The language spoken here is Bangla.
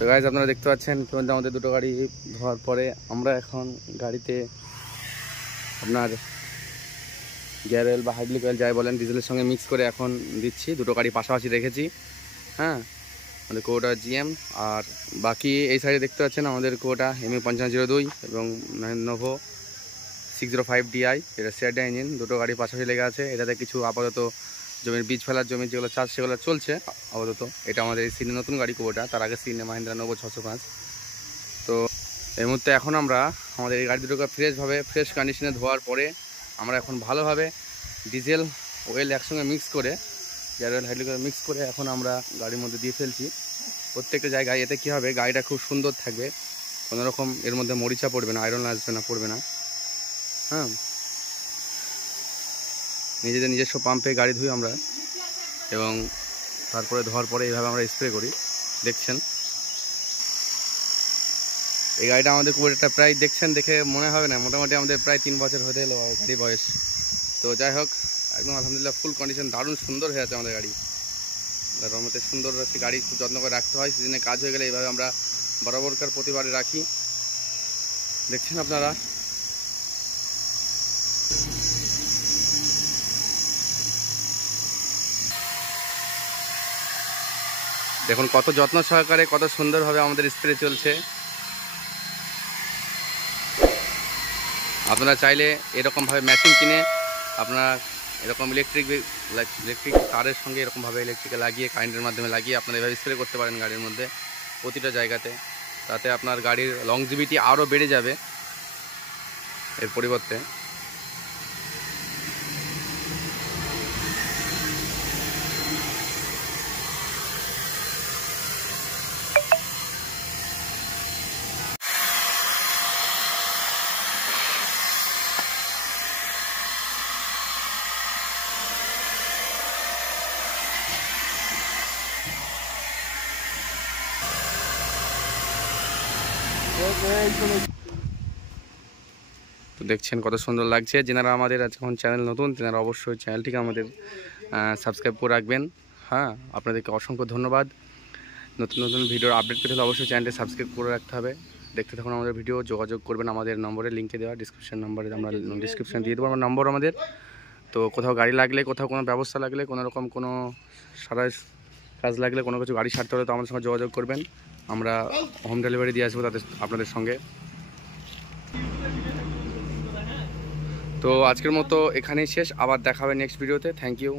তো গাইজ আপনারা দেখতে পাচ্ছেন ইতিমধ্যে আমাদের দুটো গাড়ি ধোয়ার পরে আমরা এখন গাড়িতে আপনার গিয়ার অয়েল বা হাইড্রোলিক অয়েল যাই বলেন ডিজেলের সঙ্গে মিক্স করে এখন দিচ্ছি। দুটো গাড়ি পাশাপাশি রেখেছি। হ্যাঁ, আমাদের কোটা জিএম, আর বাকি এই সাইডে দেখতে পাচ্ছেন আমাদের কোটা ME 5502 এবং নোভো 605 DI, এটা সিআরডি ইঞ্জিন। দুটো গাড়ি পাশাপাশি লেগে আছে। এটাতে কিছু আপাতত জমির বীজ ফেলার জমি যেগুলো চাষ সেগুলো চলছে আপাতত। এটা আমাদের এই সিনে নতুন গাড়ি কোটা, তার আগে সিনে মাহিন্দ্রা নোভো 605। তো এই মুহূর্তে এখন আমরা আমাদের এই গাড়ি দুটোকে ফ্রেশ কন্ডিশনে ধোয়ার পরে আমরা এখন ভালোভাবে ডিজেল অয়েল একসঙ্গে মিক্স করে, gear oil hydraulic oil mix করে এখন আমরা গাড়ির মধ্যে দিয়ে ফেলছি প্রত্যেকটা জায়গায়। এতে কী হবে, গাড়িটা খুব সুন্দর থাকবে, কোনোরকম এর মধ্যে মরিচা পড়বে না, আয়রন আসবে না, পড়বে না। হ্যাঁ, নিজস্ব পাম্পে গাড়ি ধুই আমরা এবং তারপরে ধোয়ার পরে এইভাবে আমরা স্প্রে করি। দেখছেন এই গাড়িটা আমাদের খুব একটা প্রায় দেখছেন, দেখে মনে হবে না, মোটামুটি আমাদের প্রায় 3 বছর হতে এলো গাড়ি বয়স। তো যাই হোক, একদম আলহামদুলিল্লাহ ফুল কন্ডিশন, দারুণ সুন্দর হয়ে আছে আমাদের গাড়ি। রমতে সুন্দর হচ্ছে গাড়ি, খুব যত্ন করে রাখতে হয়। সিজনে কাজ হয়ে গেলে এইভাবে আমরা বরাবরকার প্রতিবারে রাখি। দেখছেন আপনারা দেখুন কত যত্ন সহকারে, কত সুন্দরভাবে আমাদের স্প্রে চলছে। আপনারা চাইলে এরকমভাবে মেশিন কিনে আপনারা এরকম ইলেকট্রিক তারের সঙ্গে এরকমভাবে ইলেকট্রিকে লাগিয়ে, কারেন্টের মাধ্যমে লাগিয়ে আপনারা এভাবে স্প্রে করতে পারেন গাড়ির মধ্যে প্রতিটা জায়গাতে। তাতে আপনার গাড়ির লংজিভিটি আরও বেড়ে যাবে এর পরিবর্তে। তো দেখছেন কত সুন্দর লাগছে। যেনারা আমাদের এখন চ্যানেল নতুন, তেনারা অবশ্যই চ্যানেলটিকে আমাদের সাবস্ক্রাইব করে রাখবেন। হ্যাঁ, আপনাদেরকে অসংখ্য ধন্যবাদ। নতুন নতুন ভিডিওর আপডেট পেতে হলে অবশ্যই চ্যানেলটি সাবস্ক্রাইব করে রাখতে হবে। দেখতে থাকুন আমাদের ভিডিও, যোগাযোগ করবেন আমাদের নম্বরে, লিঙ্কে দেওয়া ডিসক্রিপশন নম্বরে, আমরা ডিসক্রিপশানে দিয়ে দেবো আমার নম্বর আমাদের। তো কোথাও গাড়ি লাগলে, কোথাও কোনো ব্যবস্থা লাগলে, কোনোরকম কোনো সারাই কাজ লাগলে, কোনো কিছু গাড়ি সারতে হলে তো আমাদের সঙ্গে যোগাযোগ করবেন। আমরা হোম ডেলিভারি দিয়ে আসবো আপনাদের সঙ্গে। তো আজকের মতো এখানেই শেষ, আবার দেখা হবে নেক্সট ভিডিওতে। Thank you.